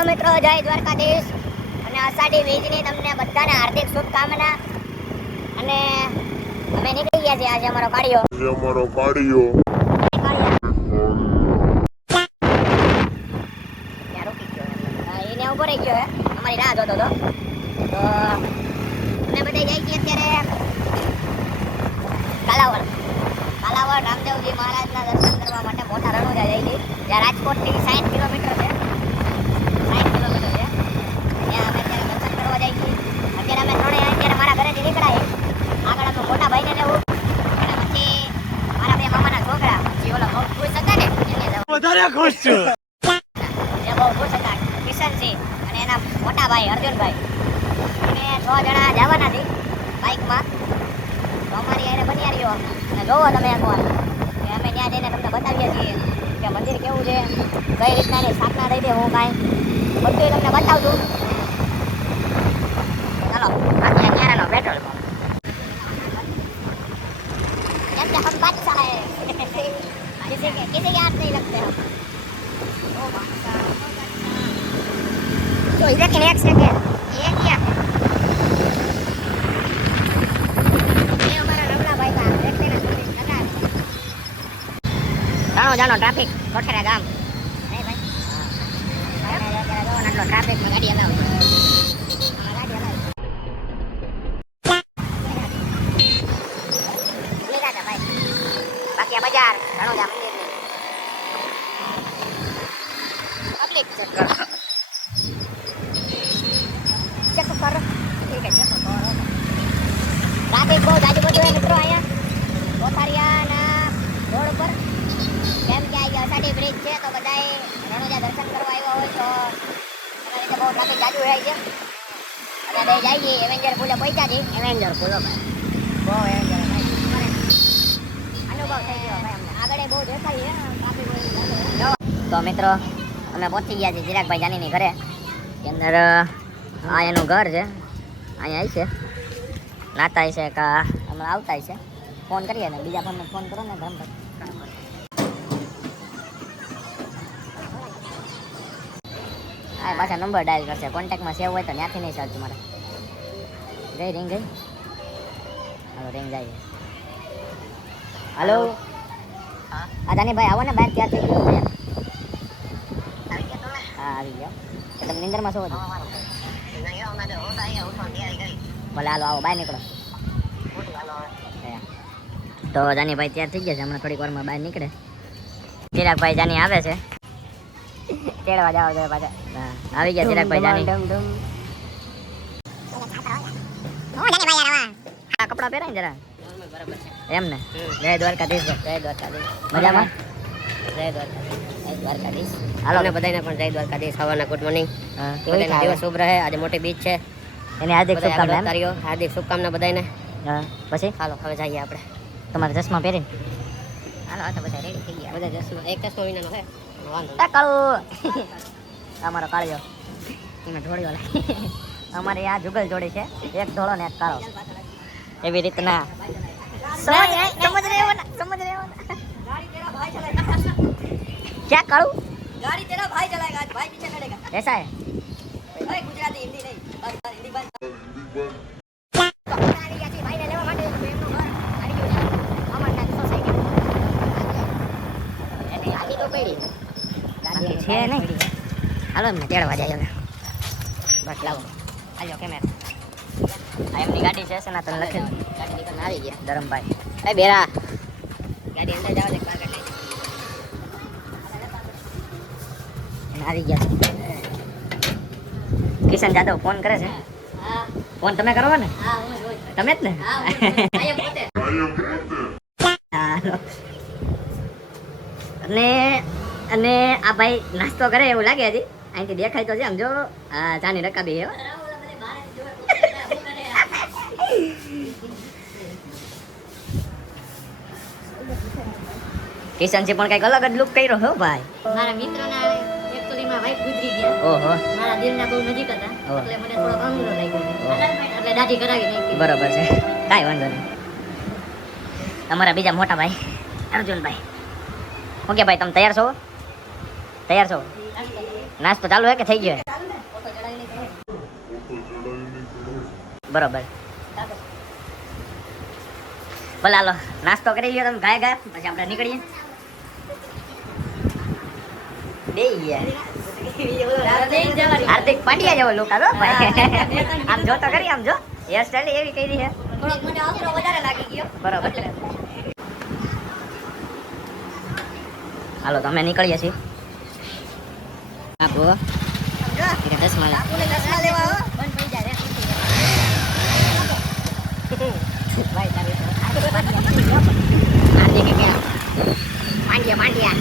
Hello મિત્રો, જય દ્વારકાધીશ અને અષાઢી બીજની તમને બધાને હાર્દિક શુભકામના. અને અમે નીકળી ગયા છીએ આજે અમારો કાઢ્યો એને ઉભો રહી ગયો અમારી રાહ જોતો હતો. તો અમે બધા જઈએ છીએ અત્યારે કાલાવડ રામદેવજી મહારાજના દર્શન કરવા માટે મોટા રણુજા જઈએ છીએ, જ્યાં રાજકોટથી 60 કિલોમીટર છે. 60 કિલોમીટર છે ત્યાં અમે અત્યારે દર્શન કરવા જઈએ છીએ. અત્યારે અમે ત્રણેય અત્યારે મારા ઘરેથી નીકળાય આગળ અમે મોટા ભાઈને લેવું અને પછી મારા બે મામાના છોકરા જે ઓલા બહુ ખુશ હતા ને એને વધારે ખુશ છું. એ બહુ ખુશ હતા, કિશનસિંહ અને એના મોટા ભાઈ અર્જુનભાઈ. અમે 6 જણા જવાના હતી બાઇકમાં. તો અમારી એને બની રહ્યો અને જોવો તમે એકવાર કે અમે ત્યાં જઈને તમને બતાવીએ છીએ કે મંદિર કેવું છે, કઈ રીતના એની સ્થાપના થઈ છે, હું કાંઈ બધું તમને બતાવજો. ચાલો અત્યારે ત્યાં લો પેટ્રોલ પંપ. जब तक हम बादशाह है किसी के हाथ नहीं लगते हम. तो इधर के एक सेकंड ये क्या ये हमारा रमला भाई का देखते ना कतार जानो ट्रैफिक कोठेरा गाम नहीं भाई हां जरा जो नटलो ट्रैफिक में गाड़ी हलाव गाड़ी हलाव लेगा था भाई बाकी बाजार जानो जा मंदिर में पब्लिक चेक कर ठीक है चेक करो ट्रैफिक बहुत આજુબાજુ है મિત્રો. અહીંયા કોઠારિયાના રોડ પર કેમ કે આ અષાઢી બ્રિજ છે તો બધાએ રણુજા દર્શન કરવા આવ્યા હોય તો એના લીધે બહુ ટ્રાફિક જાજુ હોય છે. અને બે જઈએ એવેન્જર પુલે પહોંચ્યા છે. એવેન્જર પુલો ભાઈ બહુ એવેન્જર અનુભવ થઈ ગયો ભાઈ અમને. આગળ બહુ દેખાય છે ટ્રાફિક હોય. તો મિત્રો અમે પહોંચી ગયા છીએ ચિરાગભાઈ જાનીની ઘરે. કે અંદર આ એનું ઘર છે. અહીંયા આવી છે નાતા છે કા હમણાં આવતા છે. ફોન કરીએ ને બીજા ફોનને ફોન કરો ને ધરમભાઈ. હા પાછા નંબર ડાયલ કરશે. કોન્ટેક્ટમાં સેવ હોય તો ત્યાંથી નહીં ચાલતું મારે. ગઈ રિંગ ગઈ. હાલો રિંગ જાય. હાલો હા જાનીભાઈ આવો ને બહાર ત્યાર થઈ ગયું. હા આવી ગયો. તમે નિંદરમાં છો? ભલે હાલો આવો બહાર નીકળો. તો જાનીભાઈ તૈયાર થઈ ગયા છે. હમણાં થોડીક વારમાં બહાર નીકળે. ચિરાગભાઈ જાની આવે છે. તેડવા જાવ છે પાછા. હા આવી ગયા ચિરાગભાઈ જાની. આ કપડા પહેરાય જરા એમ ને. જય દ્વારકાધીશ. જય દ્વારકાધીશ. મજામાં? જય દ્વારકાધીશ. હાલો ને બધાને પણ જય દ્વારકાધીશ. સવારના ગુડ મોર્નિંગ. બધાનો દિવસ શુભ રહે. આજે મોટી બીચ છે એની હાર્દિક શુભકામના. હાર્દિક શુભકામના બધાને. હા પછી હાલો હવે જઈએ આપણે. તમારે ચશ્મા પહેરીને હાલો આ તો બધા રેડી થઈ ગયા. બધા ચશ્મા એક ચશ્મા વિનાનો છે વાંધો નહીં. કાળું અમારો કાળિયો એમાં જોડી અમારે આ જુગલ જોડી છે. એક ધોળો ને એક કાળો. એવી રીતના समझ रहे हो ना गाड़ी तेरा भाई चलाएगा. क्या करूं? गाड़ी तेरा भाई चलाएगा. आज भाई पीछे खड़ेगा. ऐसा है भाई. गुजराती हिंदी नहीं बस हिंदी बंद. भाई ने लेवा માટે એમનું ઘર ગાડી ગયું છે અમારના સોસાયટી. એની આખી તો પડી ગાડી છે નહીં. હાલો એમને તેડવા જાય હવે. બસ લાવો આજો કેમેરા. આ એમની ગાડી છે સનાતન લખેલ. ગાડી નીકળને આવી ગયા ધરમભાઈ. એ બેરા ગાડી અંદર જાવ દે બહાર કાઢ નાખી. આવી ગયા કિશન જાદવ ફોન કરે છે. હા ફોન તમે કરો ને? હા હું જ. તમે જ ને? હા આયો પોતે. અને આ ભાઈ નાસ્તો કરે એવું લાગે હજી. અહીંથી દેખાય તો છે આમ જો. હા ચાની રકાબી હે. કિશનસિંહ પણ કઈક અલગ જ લુક કર્યો હો ભાઈ. મારા મિત્રના એકચ્યુઅલીમાં વાઈફ ગુજરી ગયા. ઓહો મારા દિલના બહુ નજીક હતા એટલે મને થોડો આંગળો લાગ્યો એટલે દાઢી કરાવી નાખી. બરોબર છે કાંઈ વાંધો નહીં. અમારા બીજા મોટા ભાઈ અર્જુનભાઈ. ઓકે ભાઈ તમે તૈયાર છો? નાસ્તો ચાલુ હે કે થઈ ગયો? બરોબર. ભલે હાલો નાસ્તો કરી લ્યો તમે ગાય પછી આપણે નીકળીએ. બે હાર્દિક પાંડ્યા જેવો લુક આવ્યો ભાઈ. આમ જો તો કરી, આમ જો હેર સ્ટાઈલ એવી કરી છે. થોડોક મને આશરો વધારે લાગી ગયો. બરોબર. હાલો તમે નીકળીએ છીએ. આપો 10 માલા દસમા લેવા આવો. બંધ પડી જાય રે. ભાઈ તારી હાર્દિક કે માંડ્યા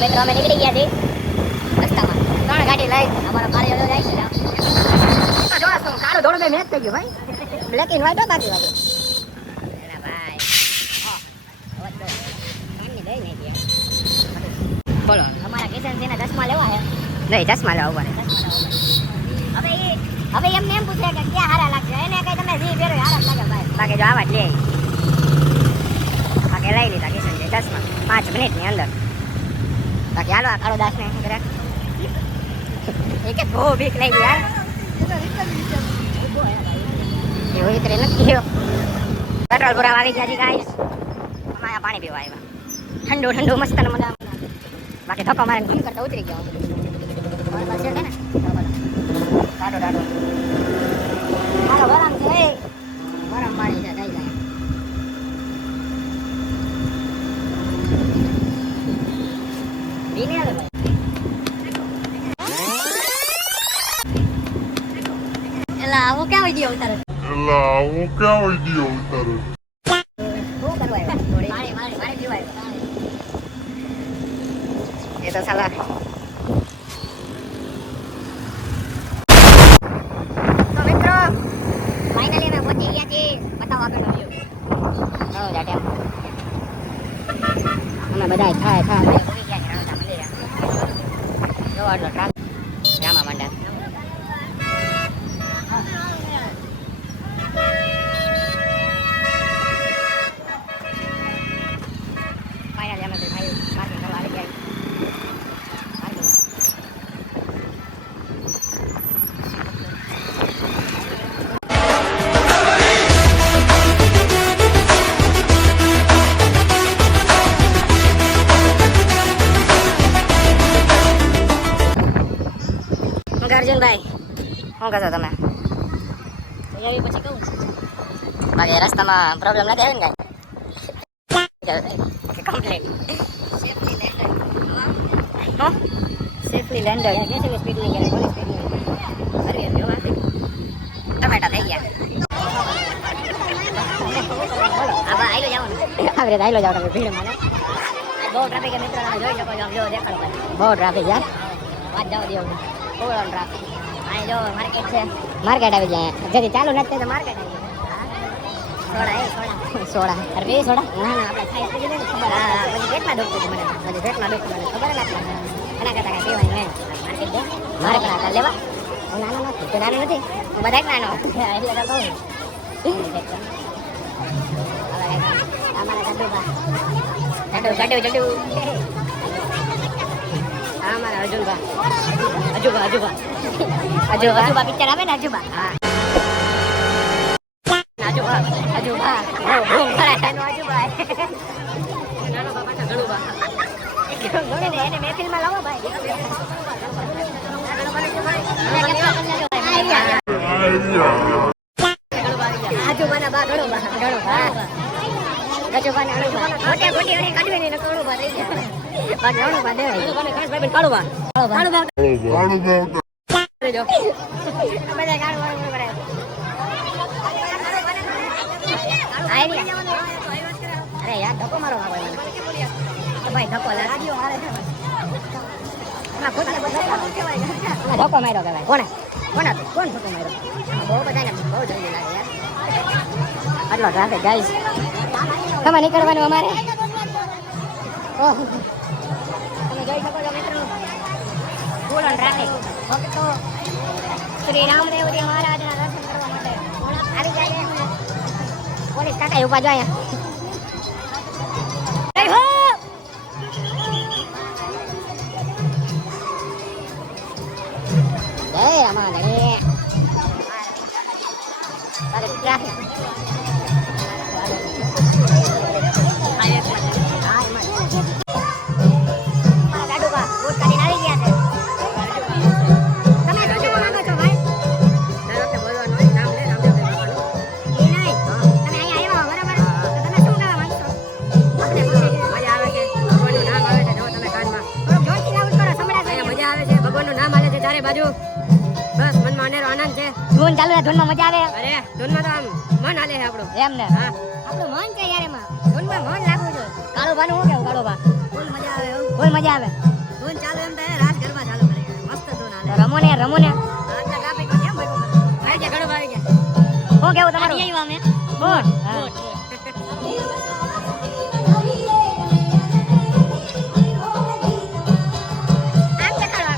મિત્રો અમે નીકળી ગયા છીએ રસ્તામાં 3 ગાડી લઈ. અમારો કાર્ય જાય છે. કાળું ધોળું બે મેચ થઈ ગયું ભાઈ. બ્લેક એન્ડ વ્હાઈટ બાકી વાગે. એલા ભાઈ બોલો અમારા કિશનસિંહને દસમા લેવા હે. નહીં 10 માં લેવા પડે. હવે એમને એમ પૂછે કે ક્યાં હારા લાગશે, એને કઈ તમે જી પહેરો હારા જ લાગે ભાઈ. બાકી જો આવા જ લે બાકી લઈ લીધા કિશનજી 10 માં 5 મિનિટની અંદર. બાકી હાલો આ કાળો દાસ ને શું કરે એક બહુ બીક લઈ ગઈ યાર. એવું વિતરે નથી ગયો. પેટ્રોલ પુરા આવી ગયા છે ગાઈસ. અમાયા પાણી પીવા આવ્યા. ઠંડુ ઠંડુ મસ્ત ને મજા. બાકી ધક્કો મારે ઘૂમ કરતા ઉતરી ગયો. બરાબર છે ને ડાડો ડાડો હાલો ગરમ છે. ગરમ પાણી છે થઈ જાય. બીને આવે એલા આવો ક્યાં વિડિયો ઉતારે. શું કરવા આવ્યા થોડી પાણી પીવાય. એ તો સાલા તો મિત્રો ફાઇનલી અમે પહોંચી ગયા છીએ. બતાવો આગળનો વ્યૂ. અમે બધા થાય ઉભી ગયા છે રણોજા મંદિરે. જો આટલો ટ્રાફિક રામા મંડળ. ફાઇનલી અમે ભાઈ પાર્કિંગ કરવા આવી ગયા. અર્જુનભાઈ શું કહો છો તમે? એવી પછી કહું બાકી રસ્તામાં પ્રોબ્લેમ નથી આવી ને કાંઈ? Complete safely lander. સ્પીડ નહીં ગયા કોની સ્પીડ નહીં. ટમેટા થઈ ગયા. આવા આઈલો જવાનું. આવી રીતે આયલો જાવ તમે ભીડમાં ને. બહુ ટ્રાફિક છે મિત્રો, તમે જોઈ શકો છો. આમ જો દેખાડો ભાઈ. બહુ ટ્રાફિક યાર. વાત જવા દો. Full on traffic. આ જો માર્કેટ છે. માર્કેટ આવી જાય. જલ્દી ચાલુ નથી થાય તો માર્કેટ આવી સોડા જાય. સોડા અરે બે સોડા ના ના આપણે ખાઈ શકીએ ને ખબર. હા પછી પેટમાં દુખતું હતું મને. પછી પેટમાં દુખતું મને ખબર ને આપણે એના કરતા કાંઈ પીવાની નહીં. માર્કેટ છે મારે પણ આટલા લેવા. હું નાનો નથી. તો નાનું નથી હું બધા જ નાનો. એટલે તો કહું. અમારા જડુબા. ચડુ હા મારા અર્જુનભા. અજુબા પિક્ચર આવે ને અજુબા. હા અજુબા હું ખરા એનો અજુબા. નાનો બાપા છે ગળુબા. એને મહેફિલમાં લાવો ભાઈ. આજુબાના બા ગળુબા. ગજુબાને અણુબા. ખોટી અણી કાઢવી નહીં નકર અણુબા થઈ ગયા. બાકી અણુબા દેવાય. કાળુબા અણુબા. જો બધા કાઢું વાળું કરે. આઈ અરે યાર ધક્કો મારો ભાઈ મને. ભાઈ ધક્કો લાગ્યો મારે છે. ના ખોટે બધા ધક્કો માર્યો કહેવાય. કોણ ધક્કો માર્યો? બહુ બધાને બહુ જલ્દી લાગે યાર. આટલો ટ્રાફિક ગાઈસ. તમે નીકળવાનું અમારે. ઓહ તમે જોઈ શકો છો મિત્રો. Full on traffic. ભક્તો શ્રી રામદેવજી મહારાજના દર્શન કરવા માટે આવી જાય છે. પોલીસ કાકા ઉભા જો અહીંયા. જય હો. તારે ટ્રાફિક મારા ગાડુબા બૂટ કાઢીને આવી ગયા છે. તમે શું કહેવા માંગો છો ભાઈ? દર વખતે બોલવાનું હોય, નામ લે, રામદેવભાઈ બોલવાનું. એ નહીં. તમે અહીંયા આવ્યા બરાબર તો તમે શું કહેવા માંગશો? આપણે મજા આવે છે, ભગવાનનું નામ આવે છે, જો તમે કાનમાં. થોડુંક જોરથી લાઉડ કરો, સંભળાશે. અહીંયા મજા આવે છે, ભગવાનનું નામ આવે છે ચારે બાજુ. બસ મનમાં અનેરો આનંદ છે. ધૂન ચાલુ છે, ધૂનમાં મજા આવે અરે ધૂનમાં તો આમ મન હાલે છે આપણું. એમ ને. હા આપણું મન છે યાર એમાં. ધૂનમાં મન લાગવું જોઈએ. કાળુબાનું શું કેવું કાળુબા? ફૂલ મજા આવે હો. ફૂલ મજા આવે. ધૂન ચાલુ એમ થાય રાસ ગરબા ચાલુ કરી મસ્ત ધૂન હાલે. તો રમો ને રમો ને. આટલા ટ્રાફિકમાં કેમ ભાઈ આવી ગયા ઘણો આવી ગયા. શું કેવું તમારું? બોટ. હા. આમ કે કાળુબા?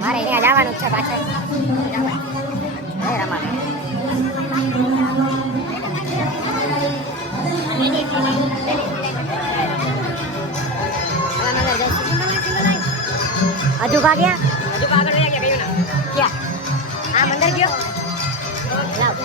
મારે અહીંયા જવાનું જ છે પાછળ. હે રમા. હજુ ભાગ્યા? હજુ આગળ વયા ગયા ગયું ના. ક્યાં? આમ અંદર ગયો? લાવ.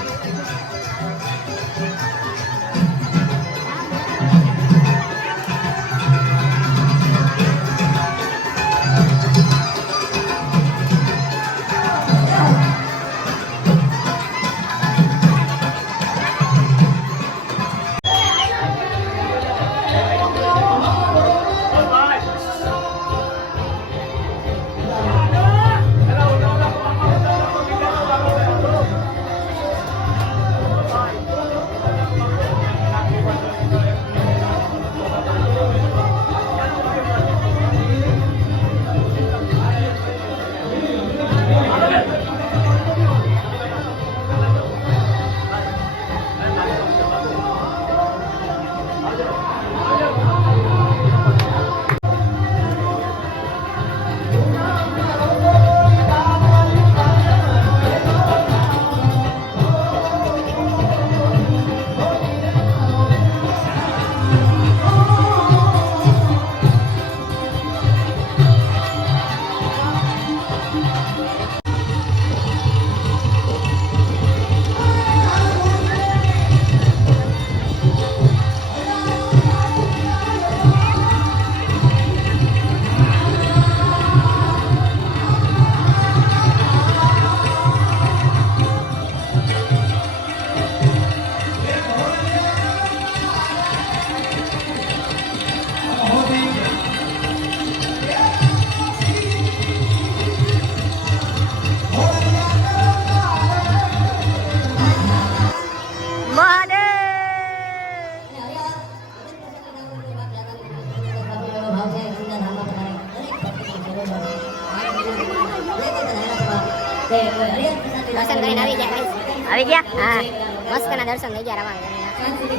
આવી ગયા હા મસ્તના દર્શન થઈ ગયા રવા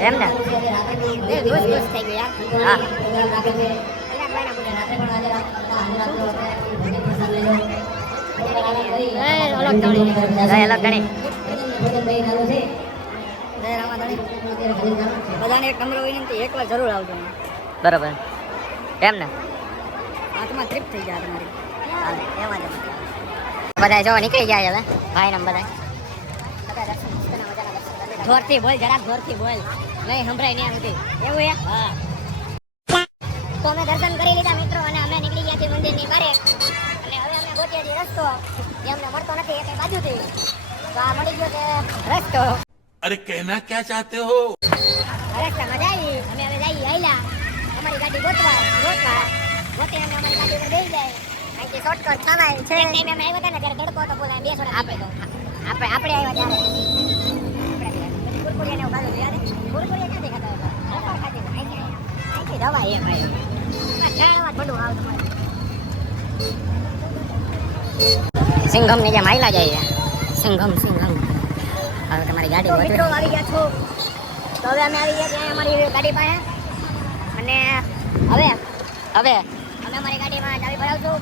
એમ ને ખુશ ખુશ થઈ ગયું હા યાર અલગ તાળી અલગ ગણી બધાને એક કમરો વિનંતી એકવાર જરૂર આવજો બરોબર એમ ને આત્મા તૃપ્ત થઈ જાય તમારી એમાં જ બધા જો નીકળી ગયા હવે ભાઈ ને બધા જોરથી બોલ જરાક જોરથી બોલ નહીં સંભળાય નહીં આમથી એવું હે હા તો અમે દર્શન કરી લીધા મિત્રો અને અમે નીકળી ગયા છીએ મંદિરની બહાર અને હવે અમે ગોતીએ છીએ રસ્તો જે અમને મળતો નથી એક બાજુથી તો આ મળી ગયો છે રસ્તો अरे कहना क्या चाहते हो રસ્તામાં જઈએ અમે હવે જઈએ આયલા અમારી ગાડી ગોતવા ગોતે અમે અમારી ગાડી પર બેસી જાય અહીંથી શોર્ટકટ થવાય છે એક ટાઈમે અમે આવ્યા હતા ને ત્યારે તડકો હતો બોલાય બે સોડા આપે તો આપણે આવ્યા ત્યારે કુરકુરિયા ને બાજુ યાદ કુરકુરિયા ક્યાંથી ખાતા હતા રફાર ખાતી અહીંથી દવા એ ભાઈ ચાણવા બધું આવ તમારે સિંઘમ ની જેમ આયલા જાય સિંઘમ હવે તમારી ગાડી તો ગોતવી. મિત્રો આવી ગયા છો તો હવે અમે આવી ગયા ત્યાં અમારી ગાડી પાસે અને હવે હવે અમે અમારી ગાડીમાં ચાવી ભરાવશું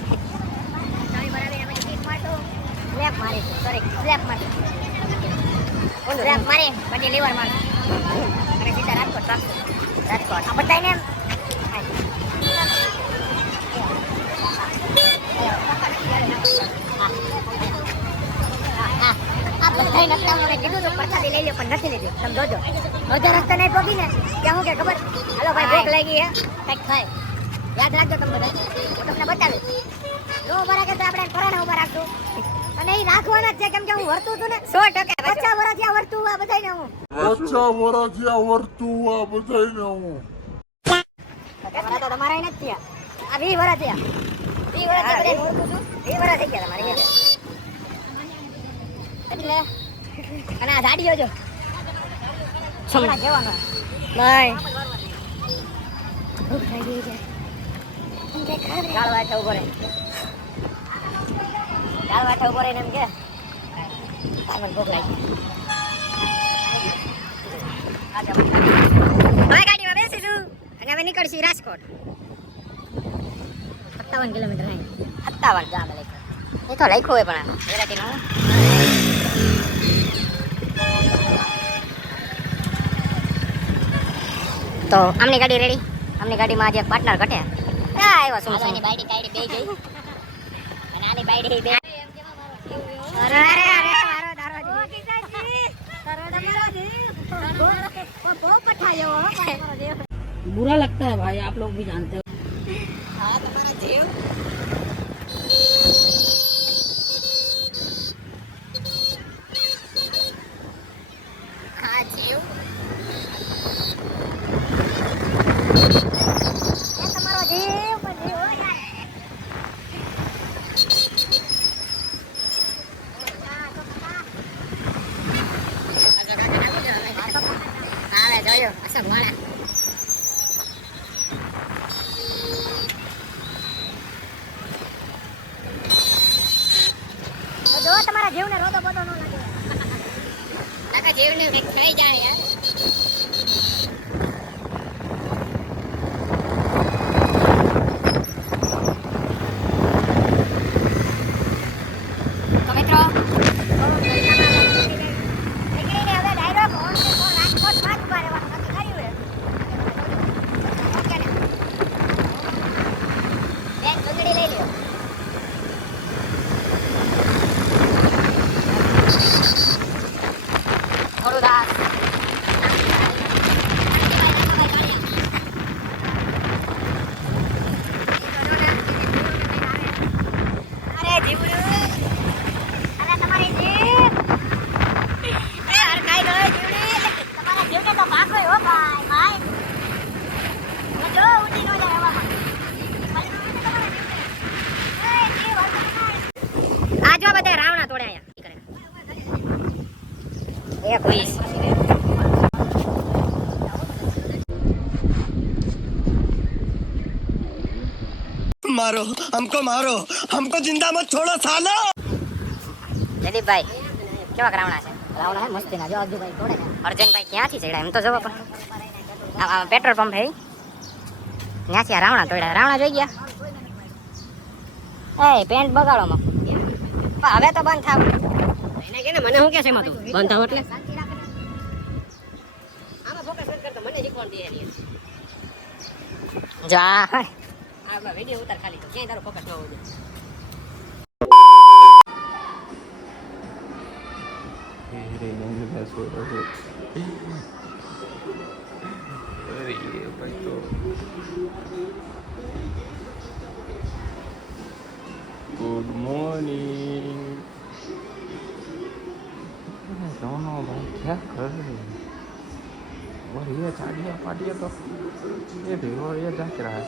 ચાવી ભરાવીને અમે સીટ મારશું સ્લેપ મારીશું સોરી સ્લેપ મારીશું સ્લેપ મારી પછી લીવર મારશું અને સીધા રાજકોટ રાખશું રાજકોટ આ બધાને એમ આ બધાય નકટાઓને કીધું હતું પ્રસાદી લઈ લો પણ નથી લીધી તમે જોજો રોજા રસ્તા નહીં પહોંચી ને ત્યાં હું કે ખબર હાલો ભાઈ ભૂખ લાગી હે કંઈક ખાય યાદ રાખજો તમે બધા હું તમને બતાવીશ જો ઉભા રાખે તો આપણે પરાણે ઉભા રાખશું અને એ રાખવાના જ છે કેમ કે હું વર્તું હતું ને 100% 50 વર્ષ થયા વર્તું આ બધાને હું તમારા તો તમારા ય નથી થયા આ 20 વર્ષ થયા 20 વર્ષ થયા બધાને ઓળખું છું 20 વર્ષ થઈ ગયા તમારે અહીંયા એટલે અને આ ગાડીઓ જો છમણા કેવાનો નહીં ભૂખ લાગી છે હું કઈ ખાવ રે ગાળવા છે ઉભો રે ને એમ કે મને ભૂખ લાગી ભાઈ ગાડીમાં બેસીશું અને હવે નીકળશું રાજકોટ 57 કિલોમીટર અહીં 57 ગામ લખ્યું એ તો લખ્યું હોય પણ વેરાયટીનું તો આમની ગાડી રેડી આમની ગાડીમાં આજે પાર્ટનર ઘટે આવ્યો શું આની બાઈડી કાઈડી બે ગઈ અને આની બાઈડી બે અરે અરે અરે મારો દારો જી તારો તમારો જી બહુ પઠાયો હો મારો દેવ बुरा लगता है भाई आप लोग भी जानते हो હા તમારો દેવ હા જીવ એ તમારો જીવ પણ જીવ હો યાર આવે જોયો અસર વાળા તો જો તમારા જીવને રોદો બોદો ન લાગે કાકા જીવને કંઈક થઈ જાય યાર તો મિત્રો નીકળીને હવે ડાયરેક્ટ ઓન રાજકોટમાં જ ઉભા રહેવાનું નક્કી કર્યું છે ઓકે ને બેન ચૂંટણી લઈ લ્યો થોડું રાત અરે જીવડું અરે તમારી જીવ એ હરખાઈ ગયો જીવડી તમારા જીવને તો ભાગો હો ભાઈ ભાઈ તો જો ઉડી ન જાય હવામાં એ જીવ હરખાઈ આ જો બધા રાવણા તોડ્યા એક વીસ मारो हमको जिंदा मत छोड़ो सालो જયદીપભાઈ કેવા રાવણા છે રાવણા હે મસ્તી ના જો અજુભાઈ તોડે ને અર્જનભાઈ ક્યાંથી ચડ્યા એમ તો જવા પણ આ પેટ્રોલ પંપ હે ત્યાંથી આ રાવણા તોડ્યા રાવણા જોઈ ગયા એ પેન્ટ બગાડો માં હવે તો બંધ થાવ એને કે ને મને શું કે છે એમાં તું બંધ થાવ એટલે આમાં ફોકસ કરતો મને શીખવાનું દે જા આ વિડિયો ઉતાર ખાલી ક્યાંય તારો ફોકસ ન હોવો જોઈએ गुड मॉर्निंग दोनों भाई क्या कर रहे हैं और ये चाटिया पाटिया तो ये देखो ये जाके रहा है